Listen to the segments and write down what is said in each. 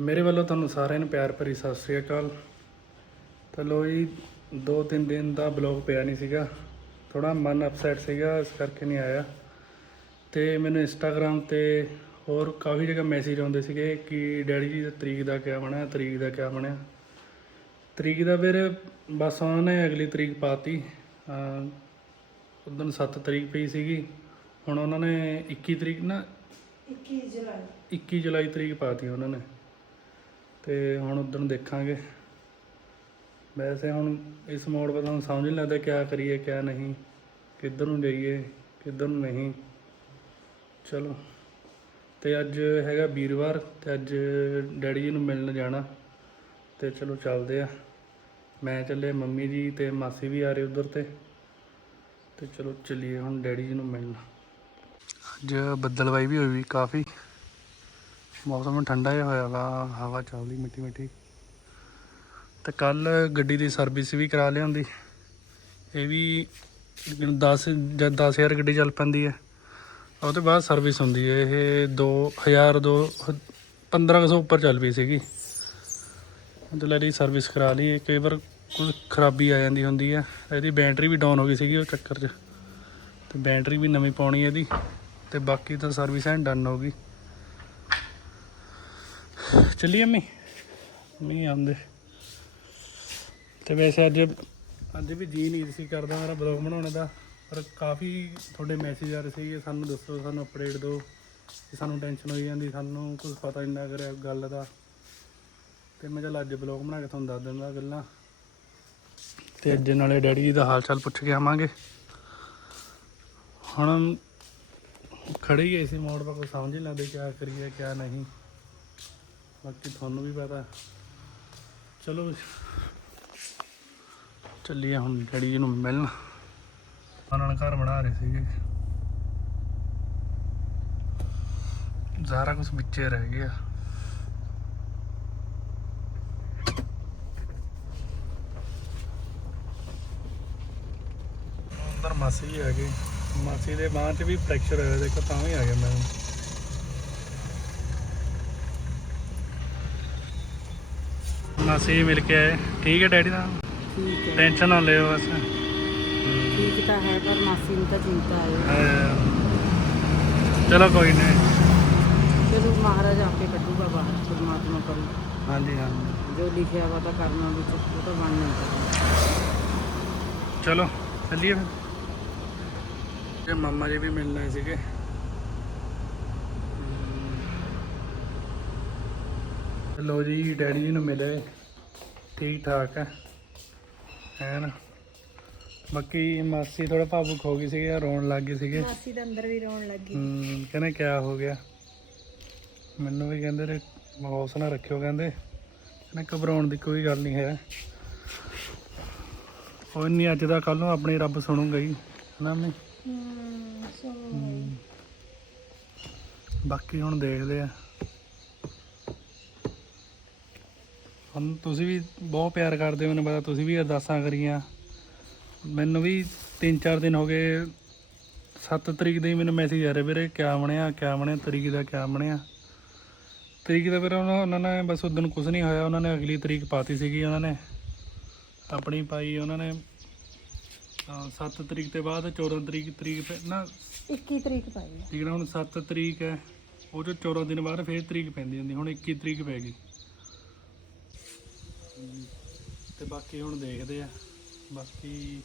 ਮੇਰੇ ਵੱਲੋਂ ਤੁਹਾਨੂੰ ਸਾਰਿਆਂ ਨੂੰ ਪਿਆਰ ਭਰੀ ਸਤਿ ਸ੍ਰੀ ਅਕਾਲ। ਤਾਂ ਲੋ ਜੀ ਦੋ ਤਿੰਨ ਦਿਨ ਦਾ ਬਲੌਗ ਪਿਆ ਨਹੀਂ ਸੀਗਾ। ਥੋੜਾ ਮਨ ਅਪਸੈਟ ਸੀਗਾ ਇਸ ਕਰਕੇ ਨਹੀਂ ਆਇਆ। ਤੇ ਮੈਨੂੰ ਇੰਸਟਾਗ੍ਰam ਤੇ ਹੋਰ ਕਾਫੀ ਜਗ੍ਹਾ ਮੈਸੇਜ ਆਉਂਦੇ ਸੀਗੇ ਕਿ ਡੈਡੀ ਜੀ ਦਾ ਤਰੀਕ ਦਾ ਕਿਆ ਬਣਿਆ ਤਰੀਕ ਦਾ ਕਿਆ ਬਣਿਆ। ਤਰੀਕ ਦਾ ਫਿਰ ਬਸ ਉਹਨਾਂ ਨੇ ਅਗਲੀ ਤਰੀਕ ਪਾਤੀ। ਉਦੋਂ 7 ਤਰੀਕ ਪਈ ਸੀਗੀ। ਹੁਣ ਉਹਨਾਂ ਨੇ 21 ਤਰੀਕ ਨਾ 21 ਜੁਲਾਈ। 21 ਜੁਲਾਈ ਤਰੀਕ ਪਾਤੀ ਉਹਨਾਂ ਨੇ। ਤੇ ਹੁਣ ਉਦੋਂ ਦੇਖਾਂਗੇ। ਵੈਸੇ ਹੁਣ ਇਸ ਮੋੜ 'ਤੇ ਤੁਹਾਨੂੰ ਸਮਝ ਨਹੀਂ ਲੱਗਦਾ ਕਿਆ ਕਰੀਏ, ਕਿਆ ਨਹੀਂ। ਕਿੱਧਰ ਨੂੰ ਜਾਈਏ, ਕਿੱਧਰ ਨੂੰ ਨਹੀਂ। ਚਲੋ। ਤੇ ਅੱਜ ਹੈਗਾ ਵੀਰਵਾਰ ਤੇ ਅੱਜ ਡੈਡੀ ਜੀ ਨੂੰ ਮਿਲਣ ਜਾਣਾ। ਤੇ ਚਲੋ ਚੱਲਦੇ ਆ। ਮੈਂ ਚੱਲੇ ਮੰਮੀ ਜੀ ਤੇ ਮਾਸੀ ਵੀ ਆ ਰਹੇ ਉਧਰ ਤੇ। ਤੇ ਚਲੋ ਚੱਲੀਏ ਹੁਣ ਡੈਡੀ ਜੀ ਨੂੰ ਮਿਲਣ। ਅੱਜ ਬੱਦਲਵਾਈ ਵੀ ਹੋਈ ਵੀ ਕਾਫੀ। ਮੌਸਮ ਠੰਡਾ ਜਿਹਾ ਹੋਇਆ ਵਾ, ਹਵਾ ਚੱਲਦੀ ਮਿੱਟੀ ਮਿੱਟੀ ਤੇ ਕੱਲ ਗੱਡੀ ਦੀ ਸਰਵਿਸ ਵੀ ਕਰਾ ਲਿਆਂਦੀ। ਇਹ ਵੀ 10 ਜਾਂ 10000 ਗੱਡੀ ਚੱਲ ਪੈਂਦੀ ਹੈ। ਉਹ ਤੋਂ ਬਾਅਦ ਸਰਵਿਸ ਹੁੰਦੀ ਹੈ। ਇਹ 2000 ਦੋ 1500 ਉੱਪਰ ਚੱਲ ਪਈ ਸੀਗੀ। ਤੇ ਲੈ ਲਈ ਸਰਵਿਸ ਕਰਾ ਲਈ। ਇਹ ਕਈ ਵਾਰ ਕੁਝ ਖਰਾਬੀ ਆ ਜਾਂਦੀ ਹੁੰਦੀ ਹੈ। ਇਹਦੀ ਬੈਟਰੀ ਵੀ ਡਾਊਨ ਹੋ ਗਈ ਸੀਗੀ ਉਹ ਚੱਕਰ 'ਚ। ਤੇ ਬੈਟਰੀ ਵੀ ਨਵੀਂ ਪਾਉਣੀ ਹੈ ਇਹਦੀ। ਤੇ ਬਾਕੀ ਤਾਂ ਸਰਵਿਸ ਐਨ ਡਨ ਹੋ ਗਈ। ਚੱਲੀਏ ਅੰਮੀ ਮੀ ਆਉਂਦੇ। ਤੇ ਵੈਸੇ ਅੱਜ ਅੱਜ ਵੀ ਜੀ ਨਹੀਂ ਸੀ ਕਰਦਾ ਮੇਰਾ ਬਲੌਗ ਬਣਾਉਣ ਦਾ, ਪਰ ਕਾਫੀ ਤੁਹਾਡੇ ਮੈਸੇਜ ਆ ਰਹੇ ਸੀ ਸਾਨੂੰ ਦੱਸੋ, ਸਾਨੂੰ ਅਪਡੇਟ ਦਿਓ। ਕਿ ਸਾਨੂੰ ਟੈਨਸ਼ਨ ਹੋਈ ਜਾਂਦੀ, ਸਾਨੂੰ ਕੁਝ ਪਤਾ ਨਹੀਂ ਲੱਗ ਰਿਹਾ ਗੱਲ ਦਾ। ਤੇ ਮੈਂ ਚੱਲ ਅੱਜ ਬਲੌਗ ਬਣਾ ਕੇ ਤੁਹਾਨੂੰ ਦੱਸ ਦਿੰਦਾ ਗੱਲਾਂ। ਤੇ ਅੱਜ ਨਾਲੇ ਡੈਡੀ ਜੀ ਦਾ ਹਾਲ ਚਾਲ ਪੁੱਛ ਕੇ ਆਵਾਂਗੇ। ਹੁਣ ਖੜੇ ਹੀ ਐਸੀ ਮੋੜ 'ਤੇ ਕੋਈ ਸਮਝ ਨਹੀਂ ਲੱਗਦਾ ਕਿਆ ਕਰੀਏ, ਕਿਆ ਨਹੀਂ। ਬਾਕੀ ਤੁਹਾਨੂੰ ਵੀ ਪਤਾ। ਚਲੋ ਚੱਲੀਏ ਹੁਣ ਡੈਡੀ ਜੀ ਨੂੰ ਮਿਲਣ। ਉਹਨਾਂ ਨਾਲ ਘਰ ਬਣਾ ਰਹੇ ਸੀਗੇ। ਸਾਰਾ ਕੁਝ ਵਿੱਚੇ ਰਹਿ ਗਿਆ। ਅੰਦਰ ਮਾਸੀ ਆ ਗਈ ਮਾਸੀ ਦੇ ਬਾਂਹ 'ਚ ਵੀ ਫ੍ਰੈਕਚਰ ਹੋਇਆ, ਦੇਖੋ ਤਾਂ ਵੀ ਆ ਗਿਆ ਮੈਨੂੰ ਮਾਸੀ ਮਿਲ ਕੇ ਆਏ। ਠੀਕ ਹੈ ਡੈਡੀ ਠੀਕ ਹੈ। ਟੈਨਸ਼ਨ ਨਾ ਲਿਓ ਬਸ। ਠੀਕ ਤਾਂ ਹੈ ਪਰ ਮਾਸੀ ਨੂੰ ਤਾਂ ਚਿੰਤਾ ਹੈ। ਅਹ ਚਲੋ ਕੋਈ ਨਹੀਂ। ਚਲੋ ਮਹਾਰਾਜ ਆਪੇ ਕੱਢੂਗਾ ਬਾਹਰ ਪਰਮਾਤਮਾ ਕਰੂ ਹਾਂਜੀ ਹਾਂਜੀ। ਜੋ ਲਿਖਿਆ ਵਾ ਤਾਂ ਕਰਨਾ ਵਿੱਚ ਉਹ ਤਾਂ ਬਣਨਾ ਹੀ ਚਲੋ ਚੱਲੀਏ ਫਿਰ। ਤੇ ਮੰਮਾ ਜੀ ਵੀ ਮਿਲਣ ਸੀਗੇ। ਲੋ ਜੀ ਡੈਡੀ ਜੀ ਨੂੰ ਮਿਲੇ। ਠੀਕ ਠਾਕ ਹੈ ਹੈਨ? ਬਾਕੀ ਮਾਸੀ ਥੋੜਾ ਭਾਵੁਕ ਹੋ ਗਈ ਸੀਗੀ ਰੋਣ ਲੱਗ ਗਈ ਸੀਗੇ। ਮਾਸੀ ਦੇ ਅੰਦਰ ਵੀ ਰੋਣ ਲੱਗੀ ਹਮ, ਕਹਿੰਦੇ ਕਿਆ ਹੋ ਗਿਆ? ਮੈਨੂੰ ਵੀ ਕਹਿੰਦੇ ਨੇ ਹੌਸਲਾ ਰੱਖਿਓ ਕਹਿੰਦੇ। ਕਹਿੰਦੇ ਘਬਰਾਉਣ ਦੀ ਕੋਈ ਗੱਲ ਨਹੀਂ ਹੈ। ਕੋਈ ਨਹੀਂ ਅੱਜ ਦਾ ਕੱਲ ਨੂੰ ਆਪਣੀ ਰੱਬ ਸੁਣੂਗਾ ਹੀ ਹਨਾ ਮੈਂ ਬਾਕੀ ਹੁਣ ਦੇਖਦੇ ਆ। ਹੁਣ ਤੁਸੀਂ ਵੀ ਬਹੁਤ ਪਿਆਰ ਕਰਦੇ ਹੋ ਮੈਨੂੰ ਪਤਾ ਤੁਸੀਂ ਵੀ ਅਰਦਾਸਾਂ ਕਰੀਆਂ। ਮੈਨੂੰ ਵੀ 3-4 ਦਿਨ ਹੋ ਗਏ 7 ਤਰੀਕ ਦੇ ਹੀ ਮੈਨੂੰ ਮੈਸੇਜ ਆ ਰਿਹਾ ਵੀਰੇ ਕਿਆ ਬਣਿਆ ਕਿਆ ਬਣਿਆ ਤਰੀਕ ਦਾ ਕਿਆ ਬਣਿਆ। ਤਰੀਕ ਦਾ ਵੀਰੇ ਉਹਨਾਂ ਨੇ ਬਸ ਉਦੋਂ ਕੁਝ ਨਹੀਂ ਹੋਇਆ ਉਹਨਾਂ ਨੇ ਅਗਲੀ ਤਰੀਕ ਪਾਤੀ ਸੀਗੀ ਉਹਨਾਂ ਨੇ। ਆਪਣੀ ਪਾਈ ਉਹਨਾਂ ਨੇ। 7 ਤਰੀਕ ਤੇ ਬਾਅਦ 14 ਤਰੀਕ ਤਰੀਕ ਤੇ ਨਾ 21 ਤਰੀਕ ਪਾਈ ਠੀਕ ਹੈ ਨਾ ਹੁਣ 7 ਤਰੀਕ ਹੈ ਉਹ ਚੋਂ 14 ਦਿਨ ਬਾਅਦ ਫੇਰ ਤਰੀਕ ਪੈਂਦੀ ਹੁੰਦੀ ਹੁਣ 21 ਤਰੀਕ ਪੈ ਗਈ। ਤੇ ਬਾਕੀ ਹੁਣ ਦੇਖਦੇ ਆ। ਬਾਕੀ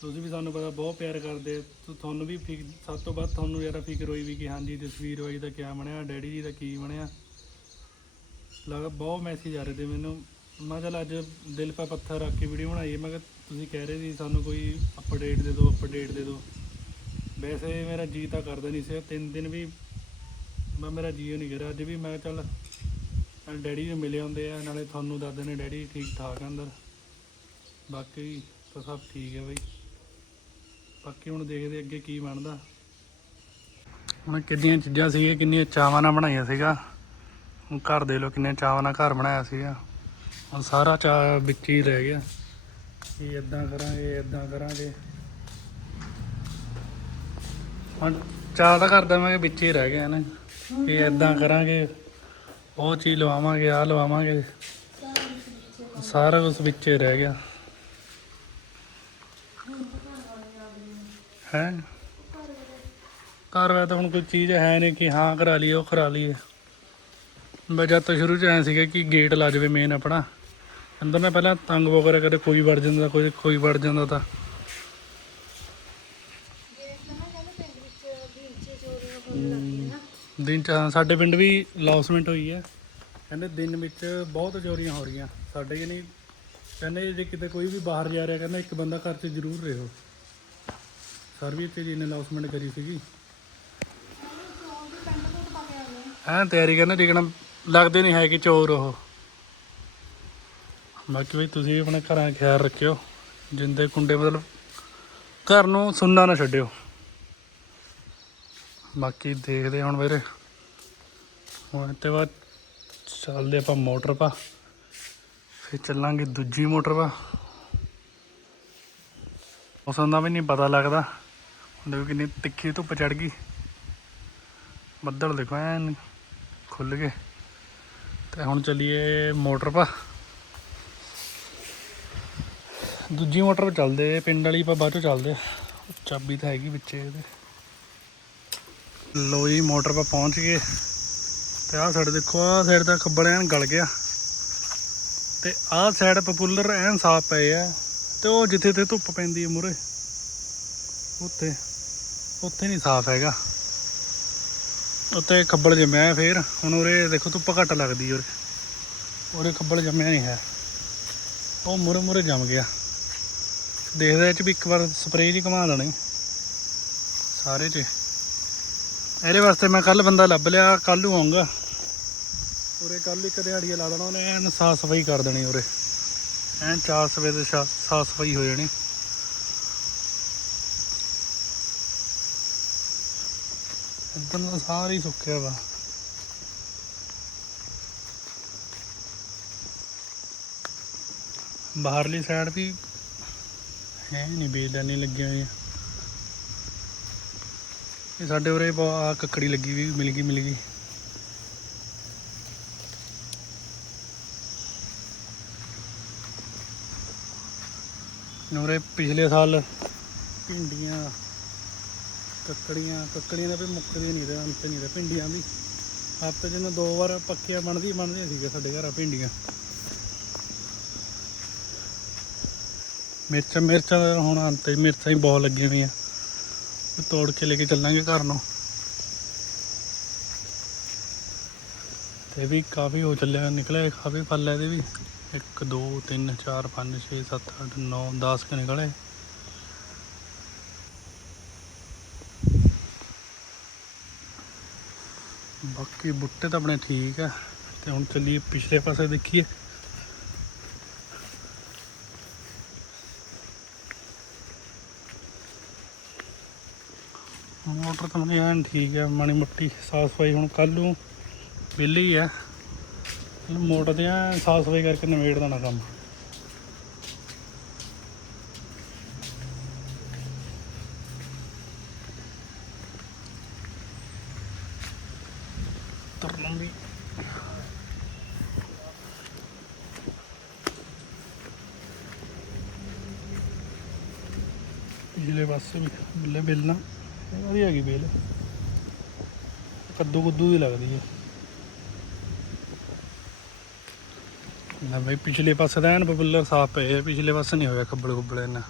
ਤੁਸੀਂ ਵੀ ਸਾਨੂੰ ਪਤਾ ਬਹੁਤ ਪਿਆਰ ਕਰਦੇ ਆ। ਤੁ- ਤੁਹਾਨੂੰ ਵੀ ਫਿਕ- ਸਭ ਤੋਂ ਵੱਧ ਤੁਹਾਨੂੰ ਯਾਰ ਫਿਕਰ ਹੋਈ ਵੀ ਕਿ ਹਾਂਜੀ ਤਸਵੀਰ ਹੋਈ ਦਾ ਕਿਆ ਬਣਿਆ, ਡੈਡੀ ਜੀ ਦਾ ਕੀ ਬਣਿਆ। ਲਗਾ, ਬਹੁਤ ਮੈਸੇਜ ਆ ਰਹੇ ਤੇ ਮੈਨੂੰ। ਮੈਂ ਕਿਹਾ ਚੱਲ ਅੱਜ ਦਿਲ ਪਾ ਪੱਥਰ ਰੱਖ ਕੇ ਵੀਡੀਓ ਬਣਾਈ ਹੈ। ਮੈਂ ਕਿਹਾ ਤੁਸੀਂ ਕਹਿ ਰਹੇ ਸੀ ਸਾਨੂੰ ਕੋਈ ਅਪਡੇਟ ਦੇ ਦਿਓ ਅਪਡੇਟ ਦੇ ਦਿਓ। ਵੈਸੇ ਮੇਰਾ ਜੀ ਤਾਂ ਕਰਦਾ ਨਹੀਂ ਸੀ। ਤਿੰਨ ਦਿਨ ਵੀ ਮੈਂ, ਮੇਰਾ ਜੀ ਨਹੀਂ ਕਰਿਆ। ਅੱਜ ਵੀ ਮੈਂ ਕਿਹਾ ਚੱਲ ਡੈਡੀ ਨੂੰ ਮਿਲੇ ਹੁੰਦੇ ਆ, ਨਾਲੇ ਤੁਹਾਨੂੰ ਦੱਸਦੇ ਨੇ ਡੈਡੀ ਠੀਕ ਠਾਕ ਆ ਅੰਦਰ। ਬਾਕੀ ਤਾਂ ਸਭ ਠੀਕ ਹੈ ਬਈ। ਬਾਕੀ ਹੁਣ ਦੇਖਦੇ ਅੱਗੇ ਕੀ ਬਣਦਾ। ਹੁਣ ਕਿੰਨੀਆਂ ਚੀਜ਼ਾਂ ਸੀਗੀਆਂ, ਕਿੰਨੀਆਂ ਚਾਵਾਂ ਨਾਲ ਬਣਾਈਆਂ ਸੀਗਾ। ਹੁਣ ਘਰ ਦੇ ਲੋ ਕਿੰਨੇ ਚਾਵਾਂ ਨਾਲ ਘਰ ਬਣਾਇਆ ਸੀਗਾ। ਹੁਣ ਸਾਰਾ ਚਾਅ ਵਿੱਚ ਹੀ ਰਹਿ ਗਿਆ। ਇਹ ਇਦਾਂ ਕਰਾਂਗੇ ਇਦਾਂ ਕਰਾਂਗੇ। ਹੁਣ ਚਾਹ ਤਾਂ ਕਰਦਾ ਮੈਂ ਕਿ ਵਿੱਚ ਹੀ ਰਹਿ ਗਿਆ ਨਾ ਕਿ ਇਦਾਂ ਕਰਾਂਗੇ। ਉਹ ਚੀਜ਼ ਲਵਾਵਾਂਗੇ, ਆ ਲਵਾਵਾਂਗੇ। ਸਾਰਾ ਕੁਝ ਵਿੱਚੇ ਰਹਿ ਗਿਆ। ਹੈ? ਘਰ ਵੇ ਤਾਂ ਹੁਣ ਕੋਈ ਚੀਜ਼ ਹੈ ਨਹੀਂ ਕਿ ਹਾਂ ਕਰਾ ਲਈਏ, ਉਹ ਕਰਾ ਲਈਏ। ਮੈਂ ਜਦ ਤੋਂ ਸ਼ੁਰੂ ਚ ਐ ਸੀਗਾ ਕਿ ਗੇਟ ਲਾ ਜਾਵੇ ਮੇਨ ਆਪਣਾ। ਅੰਦਰ ਨਾ ਪਹਿਲਾਂ ਤੰਗ ਵਗੈਰਾ ਕਦੇ ਕੋਈ ਵੜ ਜਾਂਦਾ, ਕੋਈ ਕੋਈ ਵੜ ਜਾਂਦਾ ਤਾਂ। ਦਿਨ ਸਾਡੇ ਪਿੰਡ ਵੀ ਲੌਸਮੈਂਟ ਹੋਈ ਹੈ। ਕਹਿੰਦੇ ਦਿਨ ਵਿੱਚ ਬਹੁਤ ਚੋਰੀਆਂ ਹੋ ਰਹੀਆਂ। ਸਾਡੇ ਹੀ ਕਹਿੰਦੇ ਜੇ ਕਿਤੇ ਕੋਈ ਵੀ ਬਾਹਰ ਜਾ ਰਿਹਾ, ਕਹਿੰਦਾ ਇੱਕ ਬੰਦਾ ਘਰ 'ਚ ਜ਼ਰੂਰ ਰਹੋ। ਸਰਵਿਸ ਤੇ ਜੀ ਨੇ ਲੌਸਮੈਂਟ ਕਰੀ ਸੀਗੀ। ਐਂ ਤਿਆਰੀ ਕਰਨਾ ਟਿਕਣਾ ਲੱਗਦੇ ਨਹੀਂ ਹੈ ਕਿ ਚੋਰ ਉਹ। ਬਾਕੀ ਬਈ ਤੁਸੀਂ ਵੀ ਆਪਣੇ ਘਰਾਂ ਦਾ ਖਿਆਲ ਰੱਖਿਓ। ਜਿੰਦੇ ਕੁੰਡੇ ਮਤਲਬ ਘਰ ਨੂੰ ਸੁੰਨਾ ਨਾ ਛੱਡਿਓ। ਬਾਕੀ ਦੇਖਦੇ ਹੁਣ ਵੀਰੇ। ਹੁਣ ਤੇ ਬਾਅਦ ਚੱਲਦੇ ਆਪਾਂ ਮੋਟਰ ਪਾ, ਫਿਰ ਚੱਲਾਂਗੇ ਦੂਜੀ ਮੋਟਰ ਪਾ। ਮੌਸਮ ਦਾ ਵੀ ਨਹੀਂ ਪਤਾ ਲੱਗਦਾ। ਹੁਣ ਕਿੰਨੀ ਤਿੱਖੀ ਧੁੱਪ ਚੜ ਗਈ। ਬੱਦਲ ਦੇਖੋ ਐਨ ਖੁੱਲ ਗਏ। ਤੇ ਹੁਣ ਚੱਲੀਏ ਮੋਟਰ ਪਾ। ਦੂਜੀ ਮੋਟਰ 'ਤੇ ਚੱਲਦੇ, ਪਿੰਡ ਵਾਲੀ ਆਪਾਂ ਬਾਅਦ ਚੋਂ ਚੱਲਦੇ ਚਾਬੀ ਤਾਂ ਹੈਗੀ ਵਿੱਚੇ ਇਹਦੇ। ਲੋ ਜੀ, ਮੋਟਰ 'ਪਾ ਪਹੁੰਚ ਗਏ। ਤੇ ਆਹ ਸਾਈਡ ਦੇਖੋ, ਆਹ ਸਾਈਡ ਦਾ ਖੱਬਲ ਐਨ ਗਲ ਗਿਆ। ਤੇ ਆਹ ਸਾਈਡ ਪਪੂਲਰ ਐਨ ਸਾਫ਼ ਪਏ ਆ। ਤੇ ਉਹ ਜਿੱਥੇ ਤੇ ਧੁੱਪ ਪੈਂਦੀ ਹੈ ਮੁਰੇ ਉੱਥੇ ਉੱਥੇ ਨਹੀਂ ਸਾਫ਼ ਹੈਗਾ। ਉੱਤੇ ਖੱਬਲ ਜੰਮਿਆ ਫੇਰ। ਹੁਣ ਉਰੇ ਦੇਖੋ ਧੁੱਪ ਘੱਟ ਲੱਗਦੀ ਉਰੇ। ਉਰੇ ਖੱਬਲ ਜੰਮਿਆ ਨਹੀਂ ਹੈ। ਉਹ ਮੁਰੇ ਮੁਰੇ ਜੰਮ ਗਿਆ। ਦੇਖਦਾ ਇਹ ਚ ਵੀ ਇੱਕ ਵਾਰ ਸਪਰੇਅ ਜੀ ਘੁਮਾ ਲੈਣੀ। ਸਾਰੇ ਚ। ਇਹਦੇ ਵਾਸਤੇ ਮੈਂ ਕੱਲ ਬੰਦਾ ਲੱਭ ਲਿਆ ਕੱਲ ਨੂੰ ਆਉਂਗਾ ਉਰੇ ਕੱਲ ਇੱਕ ਦਿਹਾੜੀ ਲਾ ਦੇਣਾ, ਉਹਨੇ ਐਨ ਸਾਫ਼ ਸਫ਼ਾਈ ਕਰ ਦੇਣੀ ਉਰੇ। ਐਨ ਚਾਰ ਸਵੇਰ ਦੇ ਸਾਫ਼ ਸਫ਼ਾਈ ਹੋ ਜਾਣੀ। ਇੱਧਰ ਦਾ ਸਾਰਾ ਹੀ ਸੁੱਕਿਆ ਵਾ। ਬਾਹਰਲੀ ਸਾਈਡ ਵੀ ਹੈ ਨਹੀਂ ਬੇਲਦਾਨੀ ਲੱਗੀਆਂ ਹੋਈਆਂ ਇਹ ਸਾਡੇ ਉਰੇ ਆ ਕੱਕੜੀ ਲੱਗੀ ਵੀ, ਮਿਲ ਗਈ ਮਿਲ ਗਈ। ਉਰੇ ਪਿਛਲੇ ਸਾਲ ਭਿੰਡੀਆਂ, ਕੱਕੜੀਆਂ ਕੱਕੜੀਆਂ ਦਾ ਵੀ ਮੁੱਕਦੀਆਂ ਨਹੀਂ ਰਿਹਾ, ਅੰਤ ਨਹੀਂ ਰਿਹਾ ਭਿੰਡੀਆਂ ਵੀ। ਹਫ਼ਤੇ ਜਿਹਨੂੰ ਦੋ ਵਾਰ ਪੱਕੀਆਂ ਬਣਦੀ, ਬਣਦੀਆਂ ਸੀਗੇ ਸਾਡੇ ਘਰ ਭਿੰਡੀਆਂ। ਮਿਰਚਾਂ ਮਿਰਚਾਂ ਦਾ ਹੁਣ ਅੰਤ ਹੀ, ਮਿਰਚਾਂ ਹੀ ਬਹੁਤ ਲੱਗੀਆਂ ਹੋਈਆਂ ਤੋੜ ਕੇ ਲੈ ਕੇ ਚੱਲਾਂਗੇ ਘਰ ਨੂੰ। ਤੇ ਵੀ ਕਾਫੀ ਹੋ ਚੱਲਿਆ, ਨਿਕਲਿਆ, ਕਾਫੀ ਫਲ ਹੈ ਇਹਦੇ ਵੀ। 1 2 3 4 5 6 7 8 9 10 ਕ ਨਿਕਲੇ ਬਾਕੀ ਬੁੱਟੇ ਤਾਂ ਆਪਣੇ ਠੀਕ ਆ। ਤੇ ਹੁਣ ਚੱਲੀਏ ਪਿਛਲੇ ਪਾਸੇ ਦੇਖੀਏ। ਮੋਟਰ ਤਾਂ ਮਨੀ ਐਨ ਠੀਕ ਹੈ ਮਾੜੀ ਮੋਟੀ ਸਾਫ਼ ਸਫ਼ਾਈ ਹੁਣ ਕੱਲ ਨੂੰ ਵਿਹਲੀ ਹੈ ਕੱਲ੍ਹ ਮੋਟਰ ਤੇ ਸਾਫ਼ ਸਫ਼ਾਈ ਕਰਕੇ ਨਵੇੜ ਦੇਣਾ ਕੰਮ। ਤਰਨਾ ਵੀ। ਪਿਛਲੇ ਪਾਸੇ ਵੀ ਬਿੱਲੇ ਬਿੱਲ ਨਾ ਵਧੀਆ ਹੈਗੀ ਬੇਲ। ਕੱਦੂ ਕੁੱਦੂ ਦੀ ਲੱਗਦੀ ਹੈ ਨਾ ਬਈ, ਪਿਛਲੇ ਪਾਸੇ ਤਾਂ ਐਨ ਬੱਬਲਰ ਸਾਫ਼ ਪਏ ਆ, ਪਿਛਲੇ ਪਾਸੇ ਨਹੀਂ ਹੋਇਆ ਖੱਬਲ ਖੁੱਬਲ ਇਹਨਾਂ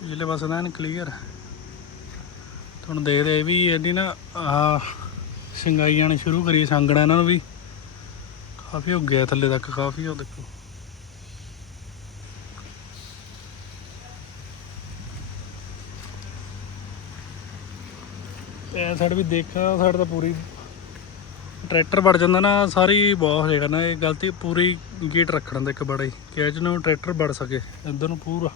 ਪਿਛਲੇ ਪਾਸੇ ਤਾਂ ਐਨ ਕਲੀਅਰ ਤੁਹਾਨੂੰ ਦੇਖਦੇ ਇਹ ਵੀ ਇਹਦੀ ਨਾ, ਆਹ ਸਿੰਗਾਈ ਜਾਣੀ ਸ਼ੁਰੂ ਕਰੀ, ਸੰਗਣਾ ਇਹਨਾਂ ਨੂੰ ਵੀ। ਕਾਫੀ ਹੋ ਗਿਆ ਥੱਲੇ ਤੱਕ, ਕਾਫੀ ਉਹ ਦੇਖੋ। ਇਹ ਸਾਈਡ ਵੀ ਦੇਖਿਆ ਸਾਈਡ ਤਾਂ ਪੂਰੀ ਟਰੈਕਟਰ ਵੜ ਜਾਂਦਾ ਨਾ, ਸਾਰੀ ਬਹੁਤ ਹੋ ਜਾਏਗਾ ਨਾ, ਇਹ ਗਲਤੀ ਪੂਰੀ ਗੇਟ ਰੱਖਣ ਦਾ ਇੱਕ ਬੜਾ ਹੀ ਕਿ ਅੱਜ ਨੂੰ ਟਰੈਕਟਰ ਵੜ ਸਕੇ, ਇੱਧਰ ਨੂੰ ਪੂਰਾ।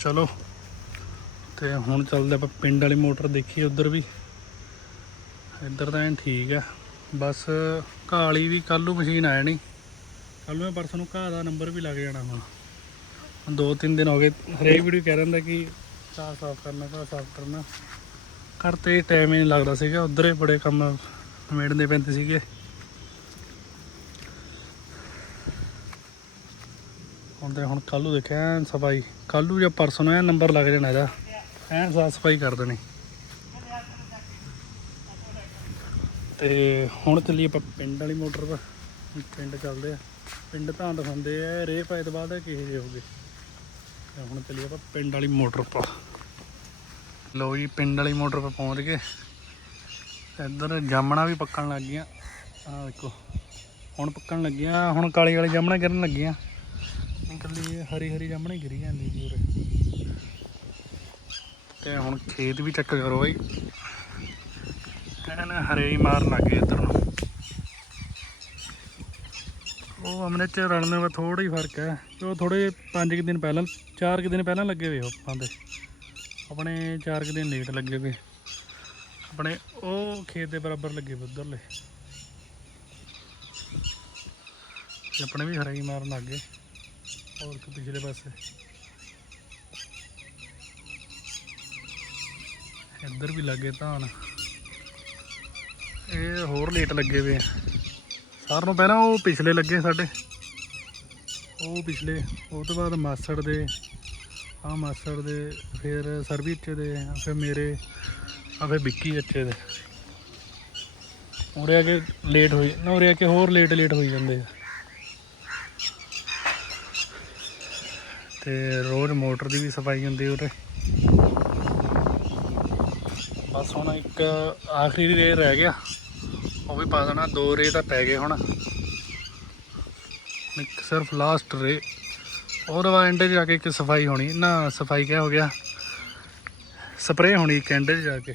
ਚਲੋ, ਤੇ ਹੁਣ ਚੱਲਦੇ ਆਪਾਂ ਪਿੰਡ ਵਾਲੀ ਮੋਟਰ ਦੇਖੀਏ ਉਧਰ ਵੀ। ਇੱਧਰ ਤਾਂ ਐਨ ਠੀਕ ਆ, ਬਸ ਘਾਹ ਵਾਲੀ ਵੀ ਕੱਲ੍ਹ ਨੂੰ ਮਸ਼ੀਨ ਆਇਆ ਨਹੀਂ। ਕੱਲ੍ਹ ਨੂੰ ਜਾਂ ਪਰਸੋਂ ਨੂੰ ਘਾਹ ਦਾ ਨੰਬਰ ਵੀ ਲੱਗ ਜਾਣਾ ਹੁਣ। ਹੁਣ ਦੋ ਤਿੰਨ ਦਿਨ ਹੋ ਗਏ, ਹਰੇਕ ਵੀਡੀਓ ਕਹਿ ਰਹਿੰਦਾ ਕਿ ਚਾਹ ਸਾਫ਼ ਕਰਨਾ ਘਾਹ ਸਾਫ਼ ਕਰਨਾ। ਘਰ ਤੇ ਟਾਈਮ ਹੀ ਨਹੀਂ ਲੱਗਦਾ ਸੀਗਾ, ਉਧਰੇ ਬੜੇ ਕੰਮ ਨਿਬੇੜਨੇ ਪੈਂਦੇ ਸੀਗੇ। ਹੁਣ ਤੇ ਹੁਣ ਕੱਲੂ ਦੇਖਿਆ ਐਨ ਸਫ਼ਾਈ। ਕੱਲੂ ਜਾਂ ਪਰਸੋਂ ਨੂੰ ਐਨ ਨੰਬਰ ਲੱਗ ਜਾਣਾ ਇਹਦਾ। ਐਨ ਸਾਫ਼ ਸਫ਼ਾਈ ਕਰ ਦੇਣੀ। ਤੇ ਹੁਣ ਚੱਲੀਏ ਆਪਾਂ ਪਿੰਡ ਵਾਲੀ ਮੋਟਰ 'ਤੇ। ਪਿੰਡ ਚੱਲਦੇ ਆ। ਪਿੰਡ ਤਾਂ ਦਿਖਾਉਂਦੇ ਆ ਰੇ ਪਾਏ ਤੋਂ ਬਾਅਦ ਕਿਹੋ ਜਿਹੇ ਹੋਗੇ ਤੇ ਹੁਣ ਚੱਲੀਏ ਆਪਾਂ ਪਿੰਡ ਵਾਲੀ ਮੋਟਰ 'ਪਾ ਲੋ ਜੀ, ਪਿੰਡ ਵਾਲੀ ਮੋਟਰ 'ਤੇ ਪਹੁੰਚ ਗਏ। ਇੱਧਰ ਜਾਮਣਾ ਵੀ ਪੱਕਣ ਲੱਗ ਗਈਆਂ। ਆਹ ਦੇਖੋ, ਹੁਣ ਪੱਕਣ ਲੱਗੀਆਂ, ਹੁਣ ਕਾਲੀ ਵਾਲੀ ਜਾਮਣਾ ਗਿਰਨ ਲੱਗੀਆਂ। ਇਕੱਲੀ ਹਰੀ ਹਰੀ ਜਾਮਣਾ ਗਿਰੀ ਜਾਂਦੀ ਜੀ ਉਰੇ। ਤੇ ਹੁਣ ਖੇਤ ਵੀ ਚੈੱਕ ਕਰੋ ਬਾਈ। ਐਨ ਹਰੇ ਹੀ ਮਾਰਨ ਲੱਗੇ ਇੱਧਰ ਨੂੰ। ਉਹ ਅਮਨੇ ਚ ਰਲਣੇ ਵਿੱਚ ਥੋੜਾ ਹੀ ਫ਼ਰਕ ਹੈ। ਉਹ ਥੋੜੇ 5 ਦਿਨ ਪਹਿਲਾਂ 4 ਦਿਨ ਪਹਿਲਾਂ ਲੱਗੇ ਹੋਏ ਉਹ ਆਪਾਂ ਦੇ। ਆਪਣੇ 4 ਦਿਨ ਲੇਟ ਲੱਗੇ ਹੋਏ। ਆਪਣੇ ਉਹ ਖੇਤ ਦੇ ਬਰਾਬਰ ਲੱਗੇ ਵੇ ਉਧਰਲੇ। ਆਪਣੇ ਵੀ ਹਰਾਈ ਮਾਰਨ ਲੱਗ ਗਏ। ਹੋਰ ਕਿ ਪਿਛਲੇ ਪਾਸੇ। ਇੱਧਰ ਵੀ ਲੱਗੇ ਧਾਨ। ਇਹ ਹੋਰ ਲੇਟ ਲੱਗੇ ਵੇ ਸਾਰਿਆਂ ਨੂੰ ਪਹਿਲਾਂ ਉਹ ਪਿਛਲੇ ਲੱਗੇ ਸਾਡੇ। ਉਹ ਪਿਛਲੇ, ਉਹ ਤੋਂ ਬਾਅਦ ਮਾਸੜ ਦੇ। ਆ ਮਾਸੜ ਦੇ, ਫਿਰ ਸਰਬੀਚੇ ਦੇ ਆਹ ਫਿਰ ਮੇਰੇ ਆ ਫਿਰ ਵਿੱਕੀ ਅੱਛੇ ਦੇ। ਉਰੇ ਆ ਕੇ ਲੇਟ ਹੋਈ, ਨਾ ਉਰੇ ਆ ਕੇ ਹੋਰ ਲੇਟ ਲੇਟ ਹੋਈ ਜਾਂਦੇ ਆ। ਤੇ ਰੋਜ਼ ਮੋਟਰ ਦੀ ਵੀ ਸਫ਼ਾਈ ਹੁੰਦੀ ਉਰੇ। ਬਸ ਹੁਣ ਇੱਕ ਆਖਰੀ ਰੇ ਰਹਿ ਗਿਆ। ਉਹ ਵੀ ਪਾ ਦੇਣਾ, ਦੋ ਰੇ ਤਾਂ ਪੈ ਗਏ ਹੁਣ। ਇੱਕ ਸਿਰਫ ਲਾਸਟ ਰੇ। ਔਰ ਵਾ ਐਂਡੇ 'ਚ ਜਾ ਕੇ ਇੱਕ ਸਫ਼ਾਈ ਹੋਣੀ। ਨਾ ਸਫ਼ਾਈ ਕਿਆ ਹੋ ਗਿਆ? ਸਪਰੇ ਹੋਣੀ ਇੱਕ ਐਂਡੇ 'ਚ ਜਾ ਕੇ।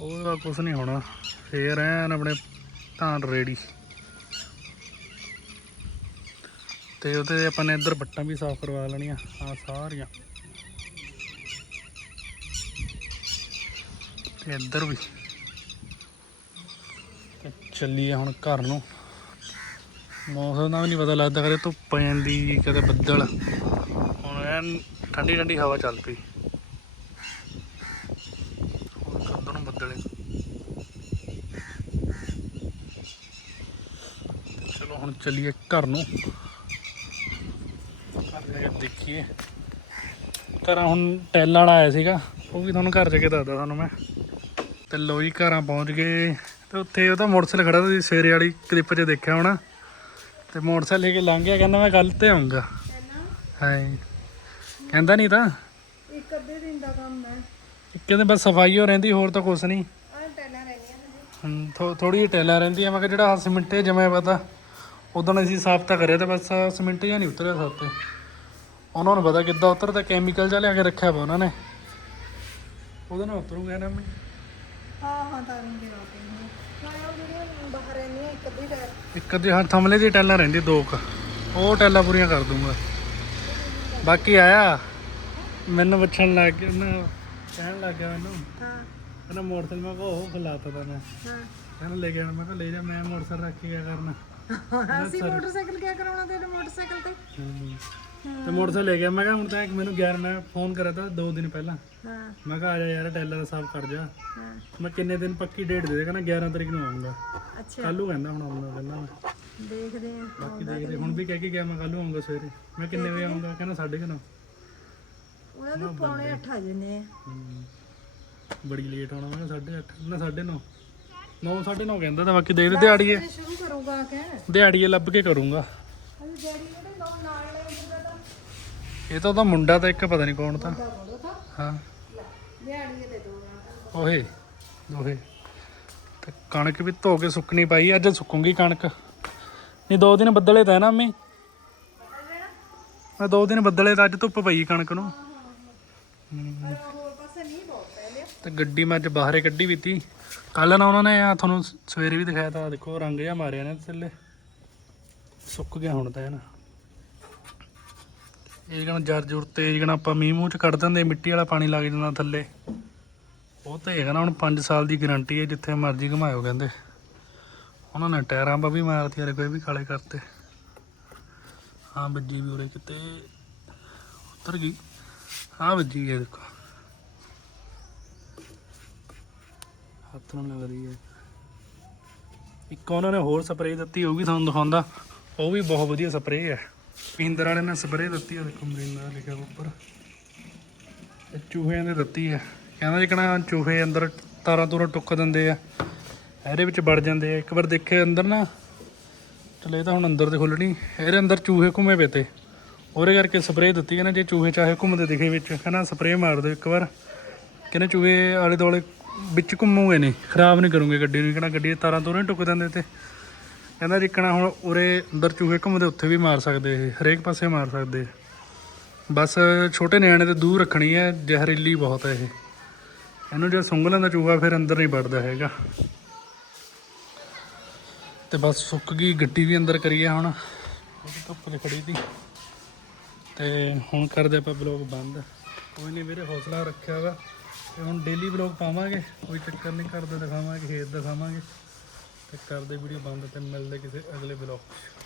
ਉਹਦਾ ਕੁਝ ਨਹੀਂ ਹੋਣਾ। ਫੇਰ ਐਨ ਆਪਣੇ ਧਾਨ ਰੇੜੀ। ਤੇ ਉਹਦੇ ਆਪਾਂ ਨੇ ਇੱਧਰ ਬੱਟਾਂ ਵੀ ਸਾਫ਼ ਕਰਵਾ ਲੈਣੀਆਂ। ਆ ਸਾਰੀਆਂ। ਤੇ ਇੱਧਰ ਵੀ। ਚੱਲੀਏ ਹੁਣ ਘਰ ਨੂੰ। ਮੌਸਮ ਦਾ ਵੀ ਨਹੀਂ ਪਤਾ ਲੱਗਦਾ, ਕਦੇ ਧੁੱਪ ਪੈ ਜਾਂਦੀ, ਕਦੇ ਬੱਦਲ। ਹੁਣ ਐਨ ਠੰਡੀ ਠੰਡੀ ਹਵਾ ਚੱਲ ਪਈ। ਹੁਣ ਕਦੋਂ ਨੂੰ ਬੱਦਲ ਚਲੋ ਹੁਣ ਚੱਲੀਏ ਘਰ ਨੂੰ। ਘਰ ਜਾ ਕੇ ਦੇਖੀਏ। ਘਰਾਂ ਹੁਣ ਟੈਲਾਂ ਵਾਲਾ ਆਇਆ ਸੀਗਾ, ਉਹ ਵੀ ਤੁਹਾਨੂੰ ਘਰ ਜਾ ਕੇ ਦੱਸਦਾ ਤੁਹਾਨੂੰ ਮੈਂ। ਤੇ ਲੋ ਜੀ, ਘਰਾਂ ਪਹੁੰਚ ਗਏ। ਤੇ ਉੱਥੇ ਉਹਦਾ ਮੋਟਰਸਾਈਕਲ ਖੜਾ ਸੀ, ਸਵੇਰੇ ਵਾਲੀ ਕਲਿੱਪ 'ਚ ਦੇਖਿਆ ਹੋਣਾ। ਤੇ ਮੋਟਰਸਾਈਕਲ ਲੈ ਕੇ ਲੰਘ ਗਿਆ ਕਹਿੰਦਾ ਮੈਂ ਕੱਲ ਤੇ ਆਉਂਗਾ ਹਾਂ ਕਹਿੰਦਾ ਨਹੀਂ ਤਾਂ? ਇੱਕ ਅੱਧੇ ਦਿਨ ਦਾ ਕੰਮ ਹੈ। ਕਹਿੰਦੇ ਬਸ ਸਫ਼ਾਈ ਹੋ ਰਹਿੰਦੀ ਹੋਰ ਤਾਂ ਕੁਛ ਨਹੀਂ। ਥੋੜੀ ਜਿਹੀ ਟੈਲਾਂ ਰਹਿੰਦੀਆਂ ਮੈਂ ਕਿਹਾ ਜਿਹੜਾ ਸਿਮਿੰਟੇ ਪਤਾ ਉਦੋਂ ਅਸੀਂ ਸਾਫ਼ ਤਾਂ ਕਰਿਆ ਤੇ ਬਸ ਸਿਮਿੰਟ ਜਿਹਾ ਨਹੀਂ ਉਤਰਿਆ ਸਾਤੇ ਉਹਨਾਂ ਨੂੰ ਪਤਾ ਕਿੱਦਾਂ ਉਤਰਦਾ ਕੈਮੀਕਲ ਜਿਹਾ ਲਿਆ ਕੇ ਰੱਖਿਆ ਵਾ ਉਹਨਾਂ ਨੇ। ਉਹਦੇ ਨਾਲ ਉਤਰੂਗਾ ਨਾ ਮੈਂ। ਹਾਂ ਹਾਂ ਤਾਂ ਰੰਗੇ ਲਾਤੇ ਨੇ ਮੈਂ ਉਹ ਜਿਹੜੀਆਂ ਬਾਹਰ ਰਹਿੰਦੀਆਂ ਇੱਕ ਅੱਧੀ ਟੈਲ ਇੱਕ ਅੱਧੀ ਹਾਂ ਥਮਲੇ ਦੀ ਟੈਲਾਂ ਰਹਿੰਦੀ ਦੋ ਕੁ। ਉਹ ਟੈਲਾਂ ਪੂਰੀਆਂ ਕਰ ਦੂੰਗਾ। ਬਾਕੀ ਆਇਆ ਮੈਨੂੰ ਪੁੱਛਣ ਲੱਗ ਗਿਆ ਨਾ ਕਹਿਣ ਲੱਗ ਗਿਆ ਮੈਨੂੰ। ਹਾਂ। ਕਹਿੰਦਾ ਮੋਟਰਸਾਈਕਲ ਮੈਂ ਕਿਹਾ ਉਹ ਖਲਾਤਾ ਤਾਂ ਮੈਂ। ਹਾਂ। ਕਹਿੰਦਾ ਲੈ ਗਿਆ ਮੈਂ ਕਿਹਾ ਲੈ ਜਾ ਮੈਂ ਮੋਟਰਸਾਈਕਲ ਰੱਖ ਕੇ ਕਿਆ ਕਰਨਾ। ਅਸੀਂ ਮੋਟਰਸਾਈਕਲ ਕਿਆ ਕਰਾਉਣਾ ਤੇਰੇ ਮੋਟਰਸਾਈਕਲ ਤੇ? ਤੇ ਮੋਟਰਸਾਈਕਲ ਲੈ ਗਿਆ। ਮੈਂ ਕਿਹਾ ਹੁਣ ਤਾਂ ਇੱਕ ਮੈਨੂੰ ਗਿਆਰ ਮੈਂ ਫੋਨ ਕਰਿਆ ਤਾ ਦੋ ਦਿਨ ਪਹਿਲਾਂ। ਹਾਂ। ਮੈਂ ਕਿਹਾ ਆ ਜਾ ਯਾਰ ਟੈਲਰ ਸਾਫ਼ ਕਰ ਜਾ। ਹਾਂ। ਮੈਂ ਕਿੰਨੇ ਦਿਨ ਪੱਕੀ ਡੇਟ ਦੇ ਦੇ ਕਹਿੰਦਾ 11 ਤਰੀਕ ਨੂੰ ਆਉਂਗਾ ਅੱਛਾ। ਕੱਲ੍ਹ ਨੂੰ ਕਹਿੰਦਾ ਹੁਣ ਆਉਂਗਾ ਕਹਿੰਦਾ ਮੈਂ। ਦੇਖਦੇ ਆ ਬਾਕੀ ਦੇਖਦੇ ਹੁਣ ਵੀ ਕਹਿ ਕੇ ਗਿਆ ਮੈਂ ਕੱਲ੍ਹ ਨੂੰ ਆਉਂਗਾ ਸਵੇਰੇ। ਮੈਂ ਕਿੰਨੇ ਵਜੇ ਆਉਂਗਾ ਕਹਿੰਦਾ ਸਾਢੇ ਕੁ ਨੌ। ਉਹਨਾਂ ਦੇ ਪੌਣੇ 8 ਆ ਜੰਨੇ ਬੜੀ ਲੇਟ ਆਉਣਾ ਮੈਂ ਕਿਹਾ ਸਾਢੇ ਅੱਠ ਨਾ ਸਾਢੇ ਨੌ। ਨੌ ਸਾਢੇ ਨੌ ਕਹਿੰਦਾ ਤਾਂ ਬਾਕੀ ਦੇਖਦੇ ਦਿਹਾੜੀਏ। ਸ਼ੁਰੂ ਕਰੂਗਾ ਕਿ। ਦਿਹਾੜੀਏ ਲੱਭ ਕੇ ਕਰੂੰਗਾ। ਅਜੇ ਡੈਡੀ ਉਹਦੇ ਨਾਲ ਨਾਲ ਇਹ ਤਾਂ ਉਹਦਾ ਮੁੰਡਾ ਤਾਂ ਇੱਕ ਪਤਾ ਨਹੀਂ ਕੌਣ ਤਾਂ। ਹਾਂ। ਓਹੇ ਦੋਹੇ। ਤੇ ਕਣਕ ਵੀ ਧੋ ਕੇ ਸੁੱਕਣੀ ਪਾਈ ਅੱਜ ਸੁੱਕੂਗੀ ਕਣਕ। ਨਹੀਂ ਦੋ ਦਿਨ ਬੱਦਲੇ ਤਾਂ ਨਾ ਅੰਮੀ ਮੈਂ ਦੋ ਦਿਨ ਬੱਦਲੇ ਤਾਂ ਅੱਜ ਧੁੱਪ ਪਈ ਕਣਕ ਨੂੰ। ਤੇ ਗੱਡੀ ਮੈਂ ਅੱਜ ਬਾਹਰੇ ਕੱਢੀ ਵੀ ਤੀ। ਕੱਲ ਨਾ ਉਹਨਾਂ ਨੇ ਆ ਤੁਹਾਨੂੰ ਸਵੇਰੇ ਵੀ ਦਿਖਾਇਆ ਤਾਂ ਦੇਖੋ ਰੰਗ ਜਿਹਾ ਮਾਰਿਆ ਨੇ ਥੱਲੇ। ਸੁੱਕ ਗਿਆ ਹੁਣ ਤਾਂ ਹੈ ਨਾ। ਇਹ ਜਣਾ ਜਰ ਜੁਰ ਤੇ ਜਣਾ ਆਪਾਂ ਮੀਂਹ ਮੂੰਹ ਚ ਕੱਢ ਦਿੰਦੇ, ਮਿੱਟੀ ਵਾਲਾ ਪਾਣੀ ਲੱਗ ਜਾਂਦਾ ਥੱਲੇ। ਉਹ ਤਾਂ ਹੈਗਾ ਨਾ, ਹੁਣ 5 ਸਾਲ ਦੀ ਗਾਰੰਟੀ ਹੈ, ਜਿੱਥੇ ਮਰਜ਼ੀ ਘੁਮਾਇਓ ਕਹਿੰਦੇ। ਉਹਨਾਂ ਨੇ ਟਾਇਰਾਂ 'ਪਾ ਵੀ ਮਾਰਤੀ ਯਾਰ ਕੋਈ ਵੀ ਕਾਲੇ ਕਰਤੇ। ਹਾਂ, ਵੱਜੀ ਵੀ ਉਰੇ ਕਿਤੇ, ਉਤਰ ਗਈ। ਹਾਂ, ਵੱਜੀ ਹੈ, ਦੇਖੋ। ਹੱਥ ਨੂੰ ਲੱਗ ਰਹੀ ਹੈ। ਇੱਕ ਉਹਨਾਂ ਨੇ ਹੋਰ ਸਪਰੇਅ ਦਿੱਤੀ, ਉਹ ਵੀ ਤੁਹਾਨੂੰ ਦਿਖਾਉਂਦਾ। ਉਹ ਵੀ ਬਹੁਤ ਵਧੀਆ ਸਪਰੇਅ ਹੈ। ਪਿੰਦਰ ਵਾਲੇ ਨੇ ਸਪਰੇਅ ਦਿੱਤੀ ਹੈ ਦੇਖੋ ਮਰੀਨਾ ਲਿਖਿਆ ਉੱਪਰ। ਇਹ ਚੂਹਿਆਂ ਨੇ ਦਿੱਤੀ ਹੈ ਕਹਿੰਦਾ ਜਿਕਣਾ ਚੂਹੇ ਅੰਦਰ ਤਾਰਾਂ ਤੂਰਾਂ ਟੁੱਕ ਦਿੰਦੇ ਆ, ਇਹਦੇ ਵਿੱਚ ਵੜ ਜਾਂਦੇ ਆ। ਇੱਕ ਵਾਰ ਦੇਖੇ ਅੰਦਰ ਨਾ, ਚਲੇ ਤਾਂ ਹੁਣ ਅੰਦਰ ਤੇ ਖੁੱਲਣੀ ਇਹਦੇ ਅੰਦਰ ਚੂਹੇ ਘੁੰਮੇ ਪਏ ਤੇ। ਉਹਦੇ ਕਰਕੇ ਸਪਰੇਅ ਦਿੱਤੀ ਕਹਿੰਦਾ ਜੇ ਚੂਹੇ ਚਾਹੇ ਘੁੰਮਦੇ ਦਿਖੇ ਵਿੱਚ, ਕਹਿੰਦਾ ਸਪਰੇਅ ਮਾਰ ਦਿਓ ਇੱਕ ਵਾਰ। ਕਹਿੰਦੇ ਚੂਹੇ ਆਲੇ ਦੁਆਲੇ ਵਿੱਚ ਘੁੰਮੂਗੇ ਨਹੀਂ, ਖਰਾਬ ਨਹੀਂ ਕਰੂਗੇ ਗੱਡੀ ਨੂੰ। ਕਹਿੰਦਾ ਗੱਡੀ ਤਾਰਾਂ ਤੋਂ ਨਹੀਂ ਟੁੱਕ ਦਿੰਦੇ ਤੇ। ਕਹਿੰਦਾ ਜਿੱਕਣਾ ਹੁਣ ਉਰੇ ਅੰਦਰ ਚੂਹੇ ਘੁੰਮਦੇ, ਉੱਥੇ ਵੀ ਮਾਰ ਸਕਦੇ ਇਹ, ਹਰੇਕ ਪਾਸੇ ਮਾਰ ਸਕਦੇ ਬਸ ਛੋਟੇ ਨਿਆਣੇ ਤੇ ਦੂਰ ਰੱਖਣੀ ਹੈ, ਜ਼ਹਿਰੀਲੀ ਬਹੁਤ ਹੈ ਇਹ। ਇਹਨੂੰ ਜੇ ਸੁੰਘ ਲੈਂਦਾ ਚੂਹਾ, ਫਿਰ ਅੰਦਰ ਨਹੀਂ ਵੜਦਾ ਹੈਗਾ। ਤੇ ਬਸ ਸੁੱਕ ਗਈ, ਗੱਡੀ ਵੀ ਅੰਦਰ ਕਰੀ ਆ ਹੁਣ। ਉਹਦੀ ਧੁੱਪ 'ਚ ਖੜੀ ਸੀ। ਤੇ ਹੁਣ ਕਰਦੇ ਆਪਾਂ ਬਲੌਗ ਬੰਦ। ਕੋਈ ਨਹੀਂ ਵੀਰੇ, ਹੌਸਲਾ ਰੱਖਿਆ ਵਾ। ਤੇ ਹੁਣ ਡੇਲੀ ਬਲੌਗ ਪਾਵਾਂਗੇ, ਕੋਈ ਚੱਕਰ ਨਹੀਂ ਕਰਦੇ ਦਿਖਾਵਾਂਗੇ, ਖੇਤ ਦਿਖਾਵਾਂਗੇ। ਤੇ ਕਰਦੇ ਵੀਡੀਓ ਬੰਦ ਤੇ ਮਿਲਦੇ ਕਿਸੇ ਅਗਲੇ ਬਲੌਗ 'ਚ।